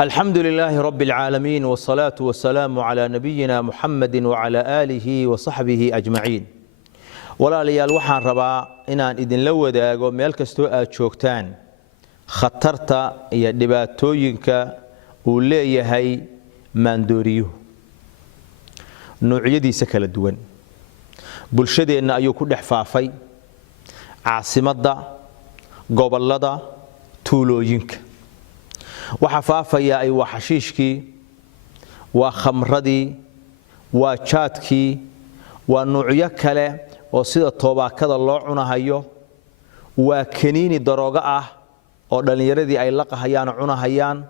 الحمد لله رب العالمين والصلاة والسلام على نبينا محمد وعلى آله وصحبه أجمعين ولا ليال وحان ربا إنان إذن لو داقو ميالكستو آتشوكتان خطرتا إيا دباتوينكا وليهي ماندوريو نوعيدي سكال الدوان بلشدي إن أيو كل حفافي عاصمة قبلدا تولوينك وحفافيا أي وحشيشكي وخمردي وشاتكي ونوعية كله وصيدة طوبة كذا الله عناهيو وكنيني دروجة أو دليردي أي لقى هيان عناهيان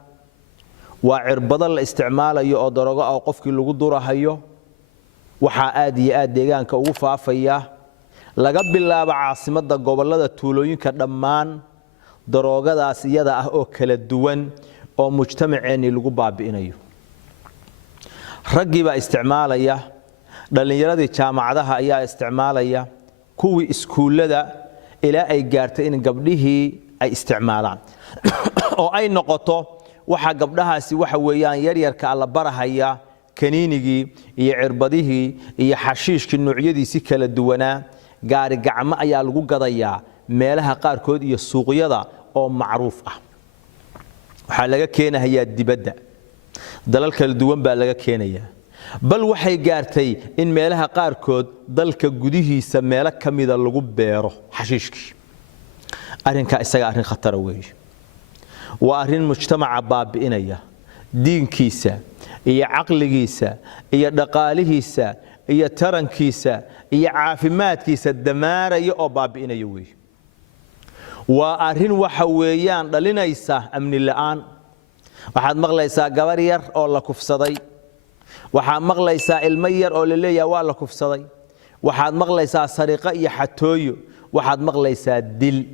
وعربض الاستعمال أيو دروجة أو قفك اللي قدره هيو وحادي أديان كوفافيا لقب الله بعاصمة قبلدا تولوين كدمان daroogadaas iyada ah oo kala duwan oo mujtamaceeni lagu baabi'inayo ragii baa isticmaalaya dhalinyaradii jaamacadaha ayaa isticmaalaya kuwii iskuulada ilaa ay gaartay in gabdhihii ay isticmaalaan oo ay noqoto waxa gabdhahaasi waxa weeyaan yar yarka alla barahaya kaniinigii iyo cirbadihii iyo xashiishkii noocyadiisi kala duwanaa gaari gacmo ayaa lagu gadayaa meelaha qaarkood iyo suuqyada oo macruuf ah waxa laga keenayaa dibadda dalal kala duwan baa laga keenayaa bal waxay gaartay in meelaha qaarkood dalka gudihiisa meelo kamida lagu beero xashiishkii arinka isaga arin khatar weey waa arin mujtamaca baabi'inaya diinkiisa iyo aqligiisa iyo dhaqaalihiisa iyo tarankiisa iyo caafimaadkiisa damaaraya oo baabi'inaya weey وأرين وحويان دلينيسا أمن الآن وحد مغليسا جوارير أو لكف صدي وحد مغليسا المير أو لليا والكف صدي وحد مغليسا سرقة يحتوي وحد مغليسا دل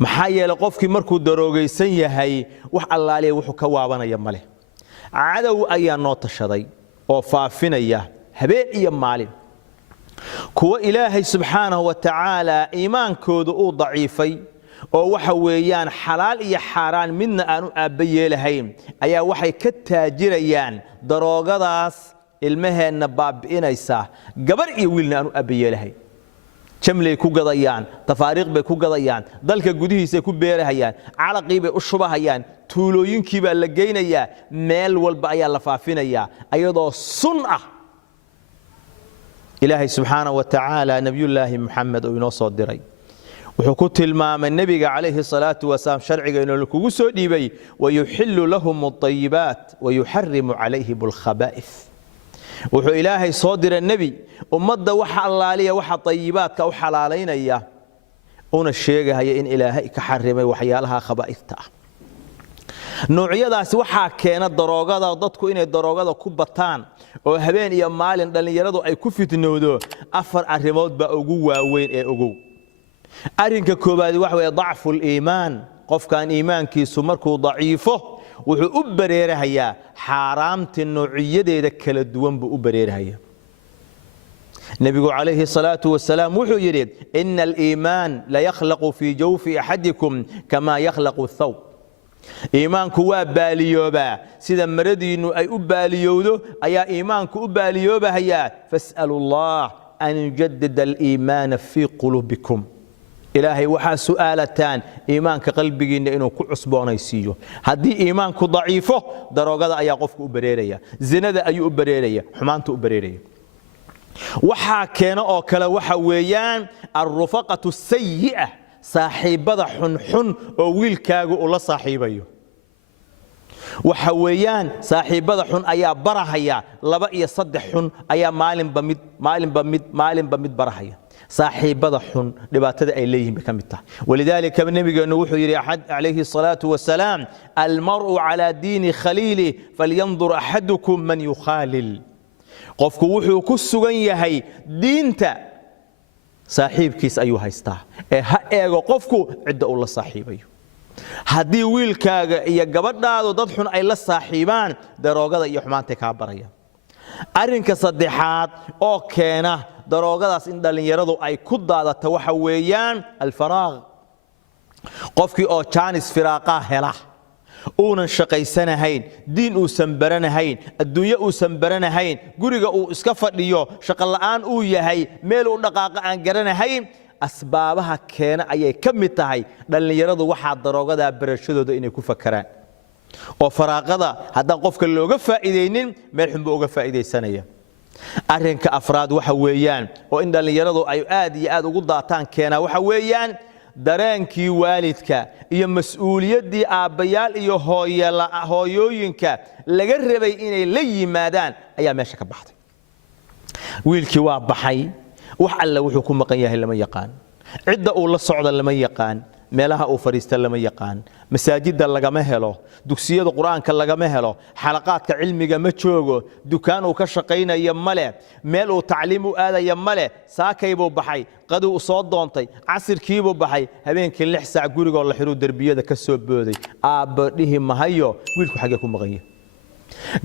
محايا لقفك مركو دروجي سيء هاي وح الله عليه وحكوابنا يمله عدو أي نوت الشدي أو فافنا إياه هبئ يمالي kuwa ilaahay subhanahu wa ta'ala iimaankoodu uu daciifay oo waxa weeyaan xalaal iyo xaraan midna aanu aabayeelahayn ayaa waxay ka taajirayaan daroogadaas ilmaheena baabi'inaysa gabar iyo wiilna aanu aabayeelahayn jamlay ku gadayaan tafaariiq bay ku gadayaan dalka gudihiisa ku beerahayaan calaqii bay u shubahayaan tuulooyinkii baa la geynayaa meel walba ayaa la faafinayaa ayadoo sun ah إلهي سبحانه وتعالى نبي الله محمد ونصر دري وحكوت المام النبي عليه الصلاة والسلام شرعي إنه لكوسو ديبي ويحل لهم الطيبات ويحرم عليهم الخبائث وحو إلهي صادر النبي ومضى وحى الله عليه وحى طيبات كأو حلالين إياه أون الشيء هي إن إلهي كحرمي وحيالها خبائثته noocyadaas waxa keena daroogada dadku inay daroogada ku bataan oo habeen iyo maalin dhalinyaradu ay ku fitnoodo afar arimood ba ugu waaweyn ee ugu arinka koobaad waxa weeye dacful iimaan qofkan iimaankiisu markuu daciifo wuxuu u bareerayaa xaraamta noocyadeeda kala duwan buu u bareerayaa nabigu alayhi salatu wasalaam wuxuu yiri innal iimaan la yakhluqu fi jawfi ahadikum kama yakhluqu ath-thawb iimaanku waa baaliyooba sida maradiinu ay u baaliyowdo ayaa iimaanku u baaliyoobayaa fas'alullah an yujaddida al-iimaan fi qulubikum ilaahay waxa su'aalataan iimaanka qalbigiina inuu ku cusboonaysiiyo hadii iimaanku daciifo daroogada ayaa qofku u bareeraya zinada ayuu u bareeraya xumaanta u bareeraya waxa keena oo kale waxa weeyaan ar-rufaqatu sayyi'ah saaxiibada xun oo wiilkaagu u la saaxiibayo waxa weeyaan saaxiibada xun ayaa barahaya laba iyo saddex xun ayaa maalinba mid barahaya saaxiibada xun dhibaatada ay leeyihiin kamid tahay walidaalika nabigeenu wuxuu yiri ahad alayhi salatu wasalaam almar'u ala diini khalili falyanzur ahadukum man yukhalil qofku wuxuu ku sugan yahay diinta saaxiibkiis ayuu haystaa ee ha eego qofku cid uu la saaxiibayo hadii wiilkaaga iyo gabadhaadu dad xun ay la saaxiibaan daroogada iyo xumaanta ka baraya arinka saddexaad oo keena daroogadaas in dhalinyaradu ay ku daadato waxa weeyaan al faraaq qofkii oo jaanis firaaqa hela uunan shaqaysanahayn diin uusan baranahayn adduunyo uusan baranahayn guriga uu iska fadhiyo shaqo la'aan uu yahay meel uu dhaqaaqa aan garanahayn asbaabaha keena ayay ka mid tahay dhalinyaradu waxa daroogada barashadooda inay ku fakaraan oo faraaqada haddaan qofka looga faa'iideynin meel xun buu uga faa'iideysanaya arrinka afraad waxa weeyaan oo in dhalinyaradu ay aad iyo aad ugu daataan keena waxa weeyaan dareenkii waalidka iyo mas'uuliyaddii aabbayaal iyo hooyooyinka laga rabay inay la yimaadaan ayaa meesha ka baxday wiilkii waa baxay wax alla wuxuu ku maqan yahay lama yaqaan cidda uu la socdo lama yaqaan meelaha uu fariista lama yaqaan masaajidda lagama helo dugsiyada quraanka lagama helo xalaqaadka cilmiga ma joogo dukaan uu ka shaqeynayo male meel uu tacliim u aadayo male saakaybuu baxay qaduu u soo doontay casirkiibuu baxay habeenkii 6 saac guriga la xiru darbiyada ka soo booday aabba dhihi mahayo wiilku xagee ku maqan yahay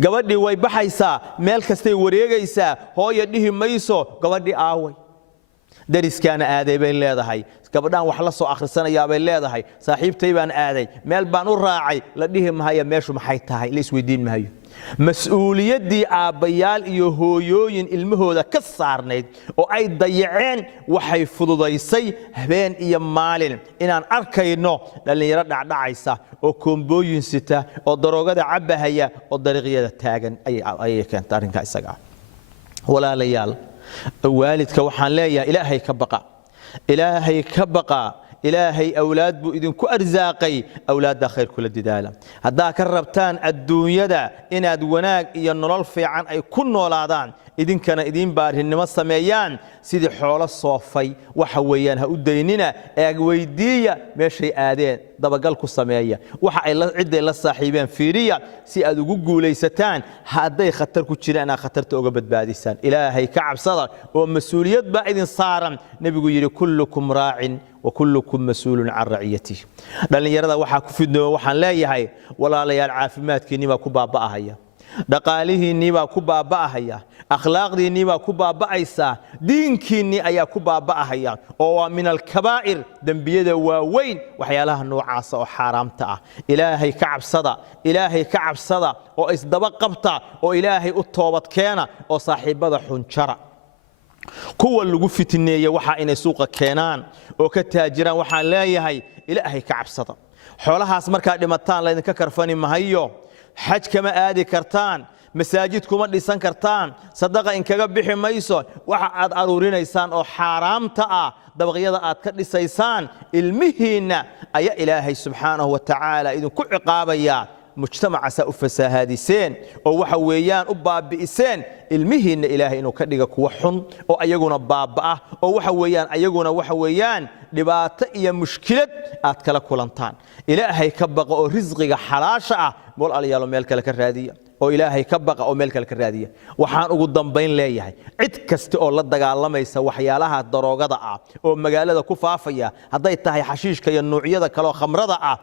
gabadhii way baxaysaa meel kastay wareegaysaa hooyo dhihi mayso gabadhii aaway dariskaana aaday bay leedahay gabadhan wax la soo akhrisanayaa bay leedahay saaxiibtay baan aaday meel baan u raacay la dhihi mahayo meeshu maxay tahay la isweydiin mahayo mas'uuliyaddii aabbayaal iyo hooyooyin ilmahooda ka saarnayd oo ay dayaceen waxay fududaysay habeen iyo maalin inaan arkayno dhalinyaro dhacdhacaysa oo koombooyin sita oo daroogada cabahaya oo dariiqyada taagan ayay keentay arrinka isaga walaalayaal waalidka waxaan leeyahay ilaahay ka baqa ilaahay awlaad buu idinku arsaaqay awlaadda khayr kula didaala haddaa ka rabtaan adduunyada inaad wanaag iyo nolol fiican ay ku noolaadaan idinkana idin baarinimo sameeyaan sidii xoolo soofay waxa weeyaan ha u daynina eeg weydiiya meeshay aadeen dabagal ku sameeya waxa ay ciday la saaxiibeen fiiriya si aad ugu guulaysataan hadday khatar ku jiraan aad khatarta uga badbaadisaan ilaahay ka cabsada oo mas'uuliyad baa idin saaran nabigu yiri kullukum raacin wa kullukum mas'uulun an ra'iyatihi dhalinyarada waxa ku fidnoo waxaan leeyahay walaalayaal caafimaadkiina baa ku baaba'ahaya dhaqaalihiinii baa ku baaba'ahaya akhlaaqdiinii baa ku baaba'aysa diinkiinii ayaa ku baaba'ahaya oo waa min al-kabaa'ir dambiyada waaweyn waxyaalaha noocaas oo xaraamta ah ilaahay ka cabsada oo isdaba qabta oo ilaahay u toobad keena oo saaxiibada xunjara kuwa lagu fitneeyay waxa inay suuqa keenaan oo ka taajiraan waxaan leeyahay ilaahay ka cabsada xoolahaas marka dhimataan la idinka karfani mahayo xaj kama aadi kartaan masaajid kuma dhisan kartaan sadaqa in kaga bixi mayso waxa aad aruurinaysaan oo xaraamta ah dabaqyada aad ka dhisaysaan ilmihiina ayaa ilaahay subxaanahu wa ta'ala idinku ciqaabaya mujtamaca sa u fasaahadiseen oo waxa weeyaan u baabi'iseen ilmihiina ilaahay inuu ka dhiga kuwa xun oo ayaguna baabaa oo waxa weeyaan dhibaato iyo mushkilad aad kala kulantaan ilaahay ka baqa oo rizqiga xalaasha ah mool aliyaalo meel kale ka raadiya oo ilaahay ka baqa oo meel kale ka raadiya waxaan ugu dambayn leeyahay cid kasta oo la dagaalamaysa waxyaalaha daroogada ah oo magaalada ku faafaya haday tahay xashiishka iyo noocyada kale oo khamrada ah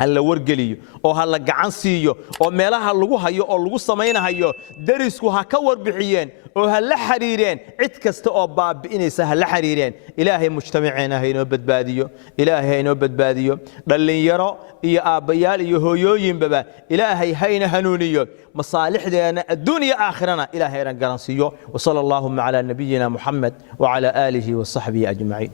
hal wargeliyo oo hal gacan siiyo oo meelaha lagu hayo oo lagu sameeynayo darisku ha ka warbixiyeen oo hal la xariireen cid kasta oo baabi'inaysa hal la xariireen ilaahay mujtamaceena hayno badbaadiyo dhalinyaro iyo aabbayaal iyo hooyooyinba ilaahay hayna hanuuniyo masaalixdeena adduunyo aakhirana ilaahay ayna garansiyo wa sallallahu ala nabiyyina muhammad wa ala alihi wa sahbihi ajma'in